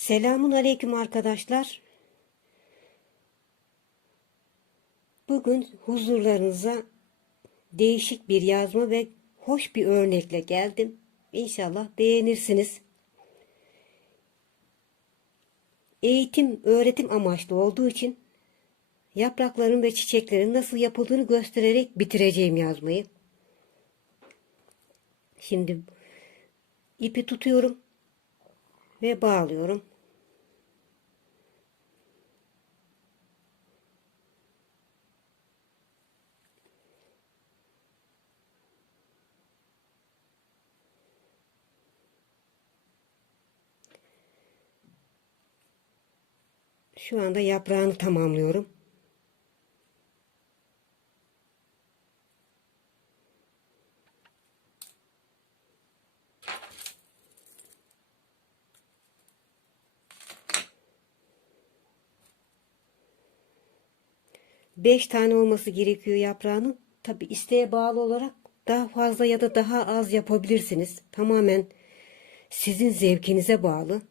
Selamun aleyküm arkadaşlar. Bugün huzurlarınıza değişik bir yazma ve hoş bir örnekle geldim. İnşallah beğenirsiniz. Eğitim, öğretim amaçlı olduğu için yaprakların ve çiçeklerin nasıl yapıldığını göstererek bitireceğim yazmayı. Şimdi ipi tutuyorum ve bağlıyorum. Şu anda yaprağını tamamlıyorum. Beş tane olması gerekiyor yaprağının. Tabi isteğe bağlı olarak daha fazla ya da daha az yapabilirsiniz. Tamamen sizin zevkinize bağlı.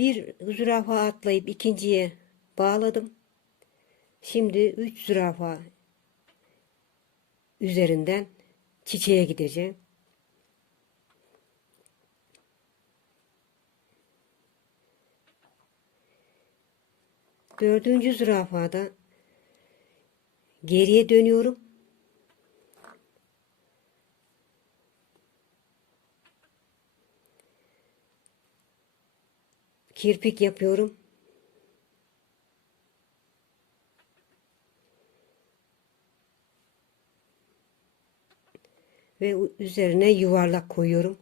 Bir zürafa atlayıp ikinciye bağladım. Şimdi üç zürafa üzerinden çiçeğe gideceğim. Dördüncü zürafada geriye dönüyorum. Kirpik yapıyorum. Ve üzerine yuvarlak koyuyorum.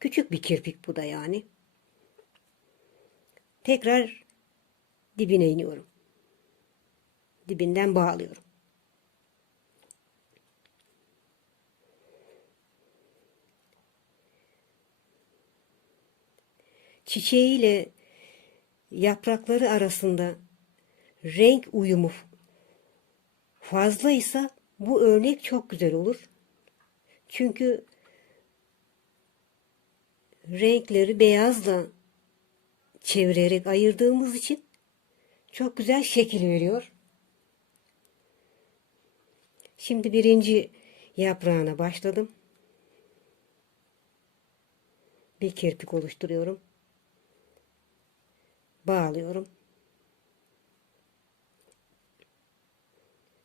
Küçük bir kirpik bu da yani. Tekrar dibine iniyorum. Dibinden bağlıyorum. Çiçeğiyle yaprakları arasında renk uyumu fazlaysa bu örnek çok güzel olur. Çünkü renkleri beyazla çevirerek ayırdığımız için çok güzel şekil veriyor. Şimdi birinci yaprağına başladım. Bir kirpik oluşturuyorum. Bağlıyorum.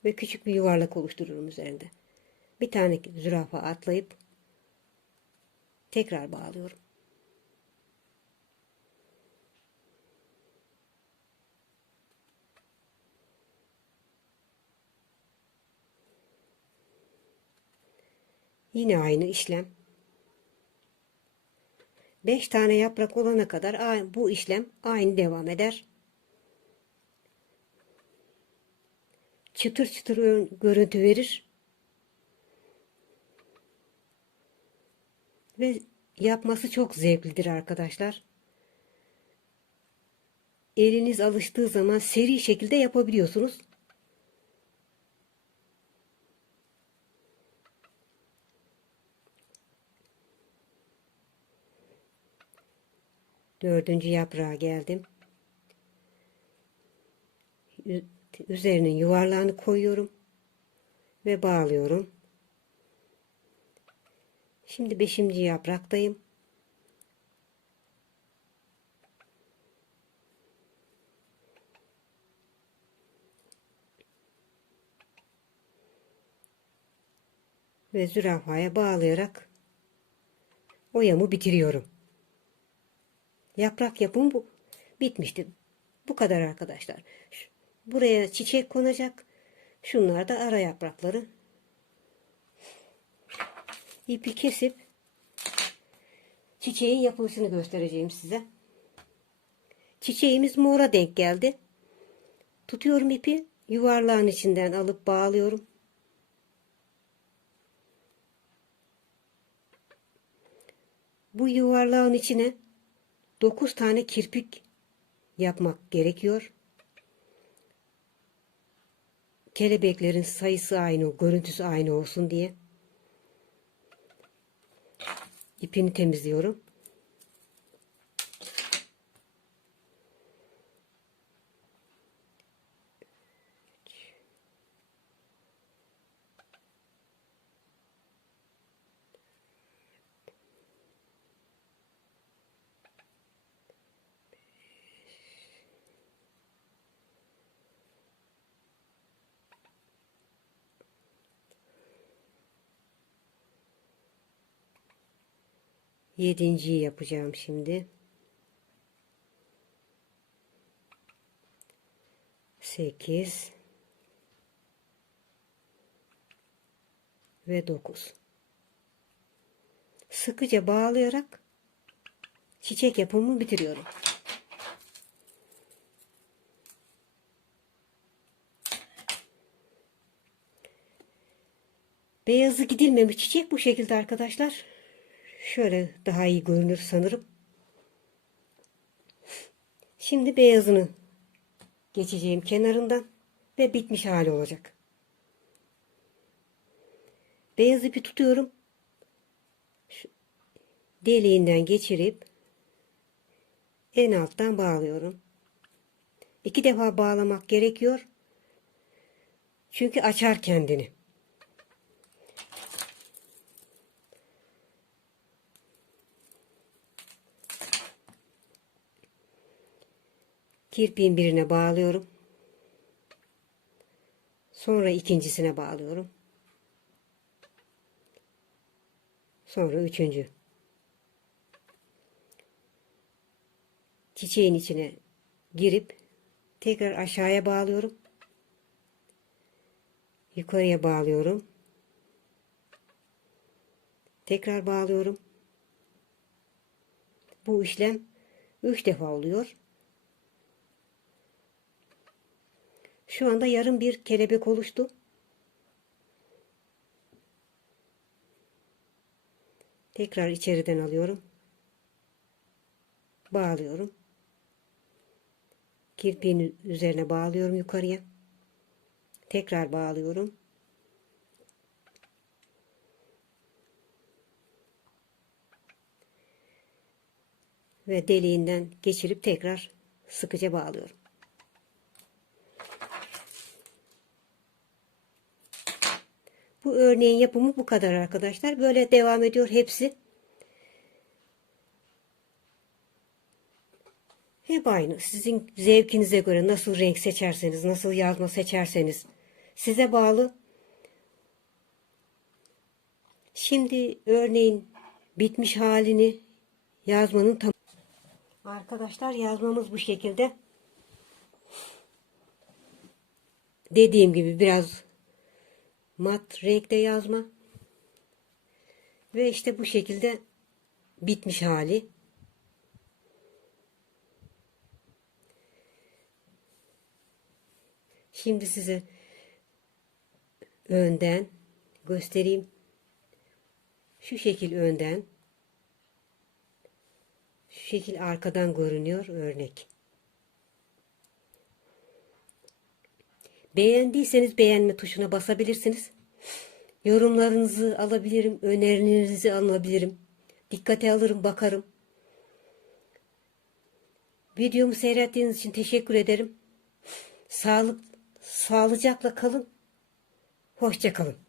Ve küçük bir yuvarlak oluşturuyorum üzerinde. Bir tane zürafa atlayıp tekrar bağlıyorum. Yine aynı işlem. 5 tane yaprak olana kadar bu işlem aynı devam eder. Çıtır çıtır görüntü verir. Ve yapması çok zevklidir arkadaşlar. Eliniz alıştığı zaman seri şekilde yapabiliyorsunuz. Dördüncü yaprağa geldim. Üzerine yuvarlağını koyuyorum. Ve bağlıyorum. Şimdi beşinci yapraktayım. Ve zürafaya bağlayarak oyamı bitiriyorum. Yaprak yapım bu. Bitmişti. Bu kadar arkadaşlar. Buraya çiçek konacak. Şunlar da ara yaprakları. İpi kesip çiçeğin yapılışını göstereceğim size. Çiçeğimiz mora denk geldi. Tutuyorum ipi. Yuvarlağın içinden alıp bağlıyorum. Bu yuvarlağın içine 9 tane kirpik yapmak gerekiyor. Kelebeklerin sayısı aynı, görüntüsü aynı olsun diye. İpini temizliyorum. Yedinciyi yapacağım şimdi. Sekiz. Ve dokuz. Sıkıca bağlayarak çiçek yapımı bitiriyorum. Beyazı gidilmemiş çiçek bu şekilde arkadaşlar. Şöyle daha iyi görünür sanırım. Şimdi beyazını geçeceğim kenarından ve bitmiş hali olacak. Beyaz ipi tutuyorum. Şu deliğinden geçirip en alttan bağlıyorum. İki defa bağlamak gerekiyor. Çünkü açar kendini. Kirpiğin birine bağlıyorum. Sonra ikincisine bağlıyorum. Sonra üçüncü. Çiçeğin içine girip tekrar aşağıya bağlıyorum. Yukarıya bağlıyorum. Tekrar bağlıyorum. Bu işlem üç defa oluyor. Şu anda yarım bir kelebek oluştu. Tekrar içeriden alıyorum. Bağlıyorum. Kirpiğin üzerine bağlıyorum yukarıya. Tekrar bağlıyorum. Ve deliğinden geçirip tekrar sıkıca bağlıyorum. Örneğin yapımı bu kadar arkadaşlar. Böyle devam ediyor hepsi. Hep aynı. Sizin zevkinize göre nasıl renk seçerseniz, nasıl yazma seçerseniz size bağlı. Şimdi örneğin bitmiş halini yazmanın tam Arkadaşlar yazmamız bu şekilde. Dediğim gibi biraz mat renkte yazma. Ve işte bu şekilde bitmiş hali. Şimdi size önden göstereyim. Şu şekil önden. Şu şekil arkadan görünüyor örnek. Beğendiyseniz beğenme tuşuna basabilirsiniz. Yorumlarınızı alabilirim, önerilerinizi alabilirim. Dikkate alırım, bakarım. Videomu seyrettiğiniz için teşekkür ederim. Sağlık, sağlıcakla kalın. Hoşça kalın.